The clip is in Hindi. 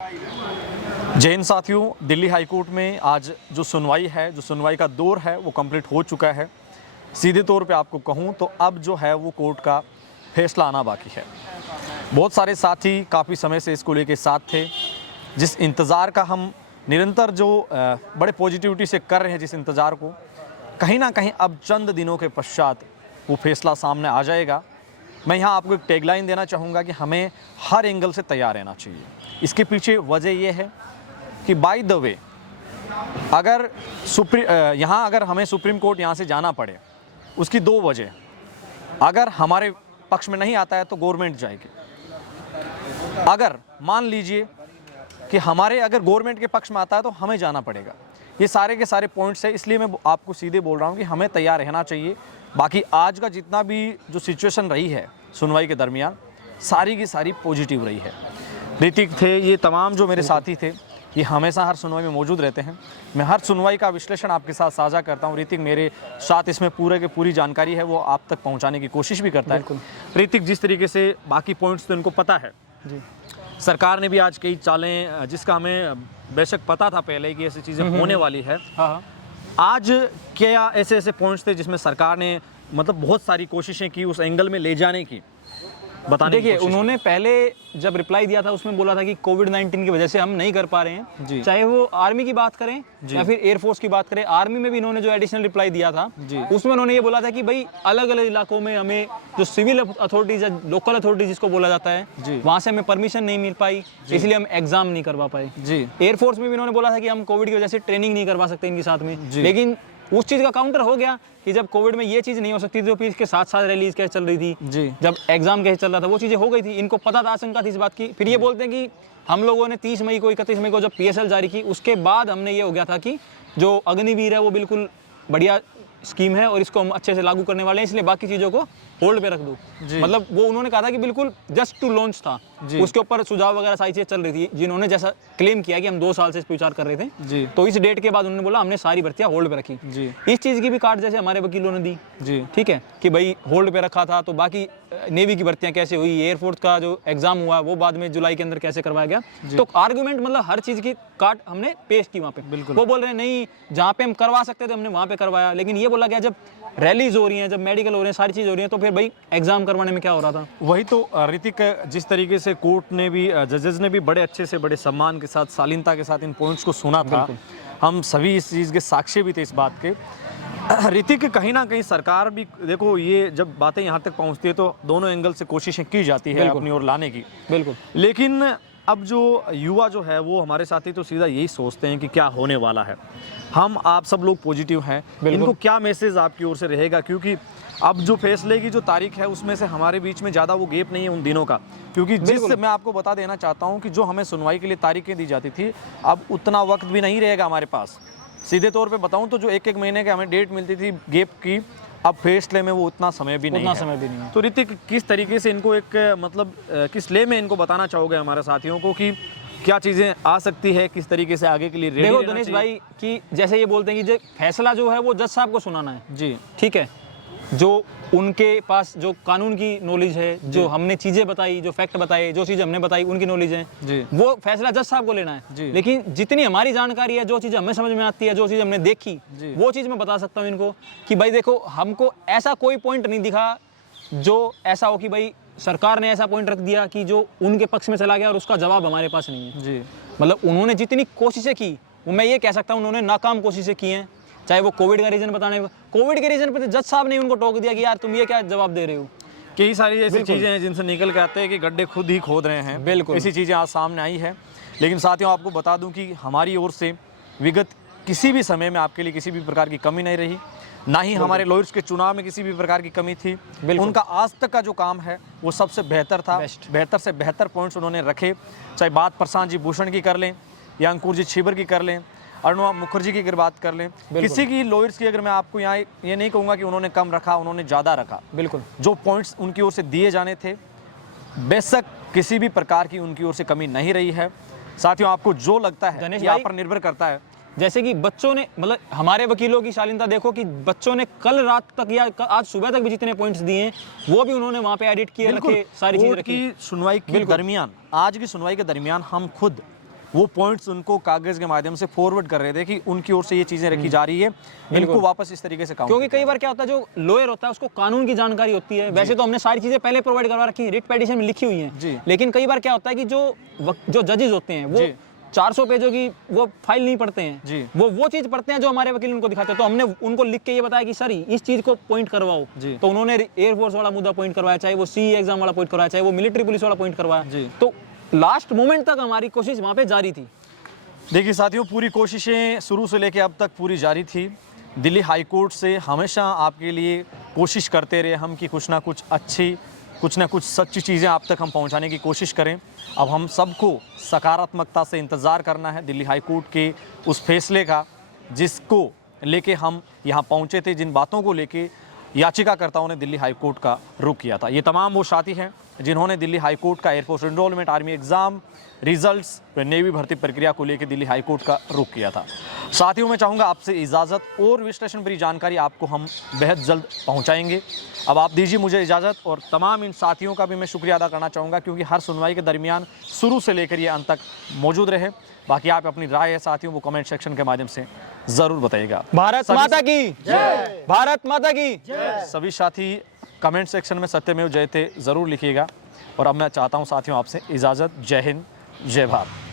जय हिंद साथियों, दिल्ली हाई कोर्ट में आज जो सुनवाई का दौर है वो कंप्लीट हो चुका है। सीधे तौर पे आपको कहूँ तो अब जो है वो कोर्ट का फैसला आना बाकी है। बहुत सारे साथी काफ़ी समय से इसको लेके साथ थे। जिस इंतज़ार का हम निरंतर जो बड़े पॉजिटिविटी से कर रहे हैं, जिस इंतज़ार को कहीं ना कहीं अब चंद दिनों के पश्चात वो फैसला सामने आ जाएगा। मैं यहाँ आपको एक टैगलाइन देना चाहूँगा कि हमें हर एंगल से तैयार रहना चाहिए। इसके पीछे वजह यह है कि बाय द वे अगर अगर हमें सुप्रीम कोर्ट यहाँ से जाना पड़े, उसकी दो वजह, अगर हमारे पक्ष में नहीं आता है तो गवर्नमेंट जाएगी। अगर मान लीजिए कि अगर गवर्नमेंट के पक्ष में आता है तो हमें जाना पड़ेगा। ये सारे के सारे पॉइंट्स है, इसलिए मैं आपको सीधे बोल रहा हूँ कि हमें तैयार रहना चाहिए। बाकी आज का जितना भी जो सिचुएशन रही है सुनवाई के दरमियान, सारी की सारी पॉजिटिव रही है। ऋतिक थे, ये तमाम जो मेरे साथी थे, ये हमेशा हर सुनवाई में मौजूद रहते हैं। मैं हर सुनवाई का विश्लेषण आपके साथ साझा करता हूँ। ऋतिक मेरे साथ इसमें पूरी जानकारी है वो आप तक पहुँचाने की कोशिश भी करता है। ऋतिक जिस तरीके से बाकी पॉइंट्स तो इनको पता है जी। सरकार ने भी आज कई चालें, जिसका हमें बेशक पता था पहले कि ऐसी चीज़ें होने वाली है। हाँ। आज क्या ऐसे पॉइंट्स थे जिसमें सरकार ने मतलब बहुत सारी कोशिशें की उस एंगल में ले जाने की, बताने देखिए, उन्होंने पहले जब रिप्लाई दिया था उसमें बोला था कि कोविड-19 की वजह से हम नहीं कर पा रहे हैं। चाहे वो आर्मी की बात करें या फिर एयरफोर्स की बात करें। आर्मी में भी इन्होंने जो एडिशनल रिप्लाई दिया था उसमें उन्होंने ये बोला था कि भाई अलग अलग इलाकों में हमें जो सिविल अथॉरिटीज या लोकल अथॉरिटीज जिसको बोला जाता है, वहाँ से हमें परमिशन नहीं मिल पाई, इसलिए हम एग्जाम नहीं करवा पाए। एयरफोर्स में भी इन्होंने बोला था कि हम कोविड की वजह से ट्रेनिंग नहीं करवा सकते इनके साथ में। लेकिन उस चीज़ का काउंटर हो गया कि जब कोविड में ये चीज़ नहीं हो सकती थी तो फिर इसके साथ साथ रैलीज कैसे चल रही थी, जब एग्जाम कैसे चल रहा था, वो चीज़ें हो गई थी। इनको पता था, आशंका थी इस बात की। फिर ये बोलते हैं कि हम लोगों ने 30 मई को 31 मई को जब PSL जारी की, उसके बाद हमने ये हो गया था कि जो अग्निवीर है वो बिल्कुल बढ़िया स्कीम है और इसको हम अच्छे से लागू करने वाले हैं, इसलिए बाकी चीज़ों को होल्ड पे रख दो। मतलब वो उन्होंने कहा था कि बिल्कुल जस्ट टू लॉन्च था, उसके ऊपर सुझाव वगैरह सारी चीज़ें चल रही थी, जिन्होंने जैसा क्लेम किया कि हम 2 साल से इस पर विचार कर रहे थे। तो इस डेट के बाद उन्होंने बोला हमने सारी भर्तियां होल्ड पे रखी। इस चीज़ की भी कार्ड जैसे हमारे वकीलों ने दी, ठीक है, कि भाई होल्ड पे रखा था तो बाकी नेवी की भर्तियां कैसे हुई, एयरफोर्स का जो एग्जाम हुआ वो बाद में जुलाई के अंदर कैसे करवाया गया। तो आर्गुमेंट मतलब हर चीज़ की कार्ड हमने पेश की वहाँ पे। वो बोल रहे हैं नहीं, जहाँ पे हम करवा सकते थे हमने वहाँ पे करवाया, लेकिन ये बोला गया जब रैलीज हो रही हैं, जब मेडिकल हो रहे हैं, सारी चीज़ हो रही है, तो फिर भाई एग्जाम करवाने में क्या हो रहा था। वही तो ऋतिक, जिस तरीके से कोर्ट ने भी, जजेस ने भी बड़े अच्छे से, बड़े सम्मान के साथ, शालीनता के साथ इन पॉइंट्स को सुना था। हम सभी इस चीज़ के साक्षी भी थे इस बात के। ऋतिक, कहीं ना कहीं सरकार भी, देखो ये जब बातें यहाँ तक पहुँचती है तो दोनों एंगल से कोशिशें की जाती है अपनी ओर लाने की। लेकिन अब जो युवा जो है वो हमारे साथी तो सीधा यही सोचते हैं कि क्या होने वाला है। हम आप सब लोग पॉजिटिव हैं, इनको क्या मैसेज आपकी ओर से रहेगा? क्योंकि अब जो फैसले की जो तारीख है उसमें से हमारे बीच में ज़्यादा वो गैप नहीं है उन दिनों का। क्योंकि जिससे मैं आपको बता देना चाहता हूँ कि जो हमें सुनवाई के लिए तारीखें दी जाती थी, अब उतना वक्त भी नहीं रहेगा हमारे पास। सीधे तौर पे बताऊँ तो जो एक महीने के हमें डेट मिलती थी गैप की, अब फैसले में वो उतना समय भी नहीं है। तो ऋतिक, किस तरीके से इनको एक मतलब किस ले में इनको बताना चाहोगे हमारे साथियों को कि क्या चीज़ें आ सकती है, किस तरीके से आगे के लिए रेडी देखो दिनेश भाई, कि जैसे ये बोलते हैं कि फैसला जो है वो जज साहब को सुनाना है जी, ठीक है। जो उनके पास जो कानून की नॉलेज है, जो हमने चीज़ें बताई, जो फैक्ट बताए, जो चीज़ हमने बताई, उनकी नॉलेज है, वो फैसला जज साहब को लेना है। लेकिन जितनी हमारी जानकारी है, जो चीज़ हमें समझ में आती है, जो चीज़ हमने देखी, वो चीज़ मैं बता सकता हूँ इनको कि भाई देखो, हमको ऐसा कोई पॉइंट नहीं दिखा जो ऐसा हो कि भाई सरकार ने ऐसा पॉइंट रख दिया कि जो उनके पक्ष में चला गया और उसका जवाब हमारे पास नहीं है। मतलब उन्होंने जितनी कोशिशें की, वो मैं ये कह सकता हूँ उन्होंने नाकाम कोशिशें की हैं। चाहे वो कोविड का रीजन बताने, कोविड के रीजन पे जज साहब ने उनको टोक दिया कि यार तुम ये क्या जवाब दे रहे हो। कई सारी ऐसी चीज़ें हैं जिनसे निकल के आते हैं कि गड्ढे खुद ही खोद रहे हैं। बिल्कुल ऐसी चीज़ें आज सामने आई है। लेकिन साथियों, आपको बता दूं कि हमारी ओर से विगत किसी भी समय में आपके लिए किसी भी प्रकार की कमी नहीं रही, ना ही हमारे लॉयर्स के चुनाव में किसी भी प्रकार की कमी थी। उनका आज तक का जो काम है वो सबसे बेहतर था। बेहतर से बेहतर पॉइंट्स उन्होंने रखे। चाहे बात प्रशांत जी भूषण की कर लें या अंकुर जी छिबर की कर लें, अरुणा मुखर्जी की अगर बात कर लें, किसी की लॉयर्स की अगर मैं आपको यहाँ ये नहीं कहूँगा कि उन्होंने कम रखा, उन्होंने ज़्यादा रखा। बिल्कुल जो पॉइंट्स उनकी ओर से दिए जाने थे, बेशक किसी भी प्रकार की उनकी ओर से कमी नहीं रही है। साथियों, आपको जो लगता है यहाँ पर निर्भर करता है। जैसे कि बच्चों ने, मतलब हमारे वकीलों की शालीनता देखो कि बच्चों ने कल रात तक या आज सुबह तक भी जितने पॉइंट्स दिए हैं वो भी उन्होंने वहाँ पे एडिट किए, रखे, सारी चीज़ रखी। सुनवाई के दरमियान, आज की सुनवाई के दरमियान हम खुद वो पॉइंट्स उनको कागज के माध्यम से फॉरवर्ड कर रहे थे कि उनकी ओर से ये चीजें रखी जा रही है, इनको वापस इस तरीके से काम। क्योंकि कई बार क्या होता है, जो लॉयर होता है उसको कानून की जानकारी होती है। वैसे तो हमने सारी चीजें पहले प्रोवाइड करवा रखी है, रिट पिटीशन में लिखी हुई हैं, लेकिन कई बार क्या होता है कि जो जजेस होते हैं वो 400 पेजों की वो फाइल नहीं पढ़ते हैं, वो चीज पढ़ते हैं जो हमारे वकील उनको दिखाते हैं। तो हमने उनको लिख के ये बताया कि सर इस चीज को पॉइंट करवाओ, तो उन्होंने एयरफोर्स वाला मुद्दा पॉइंट करवाया, चाहे वो सी एग्जाम वाला पॉइंट करवाया, चाहे वो मिलिट्री पुलिस वाला पॉइंट करवाया। तो लास्ट मोमेंट तक हमारी कोशिश वहां पे जारी थी। देखिए साथियों, पूरी कोशिशें शुरू से लेकर अब तक पूरी जारी थी। दिल्ली हाई कोर्ट से हमेशा आपके लिए कोशिश करते रहे हम कि कुछ ना कुछ अच्छी, कुछ ना कुछ सच्ची चीज़ें आप तक हम पहुंचाने की कोशिश करें। अब हम सबको सकारात्मकता से इंतज़ार करना है दिल्ली हाई कोर्ट के उस फैसले का, जिसको लेके हम यहाँ पहुँचे थे, जिन बातों को लेके याचिकाकर्ताओं ने दिल्ली हाई कोर्ट का रुख किया था। ये तमाम वो साथी हैं जिन्होंने दिल्ली हाई कोर्ट का air force enrolment, army exam results व नेवी भर्ती प्रक्रिया को लेकर दिल्ली हाई कोर्ट का रुख किया था। साथियों, मैं चाहूँगा आपसे इजाज़त और विश्लेषण भरी जानकारी आपको हम बेहद जल्द पहुँचाएंगे। अब आप दीजिए मुझे इजाज़त, और तमाम इन साथियों का भी मैं शुक्रिया अदा करना चाहूँगा क्योंकि हर सुनवाई के दरमियान शुरू से लेकर ये अंत तक मौजूद रहे। बाकी आप अपनी राय है साथियों वो कमेंट सेक्शन के माध्यम से ज़रूर बताइएगा। भारत माता की जय, भारत माता की जय। सभी साथी कमेंट सेक्शन में सत्यमेव जयते ज़रूर लिखिएगा। और अब मैं चाहता हूँ साथियों आपसे इजाज़त। जय हिंद, जय भारत।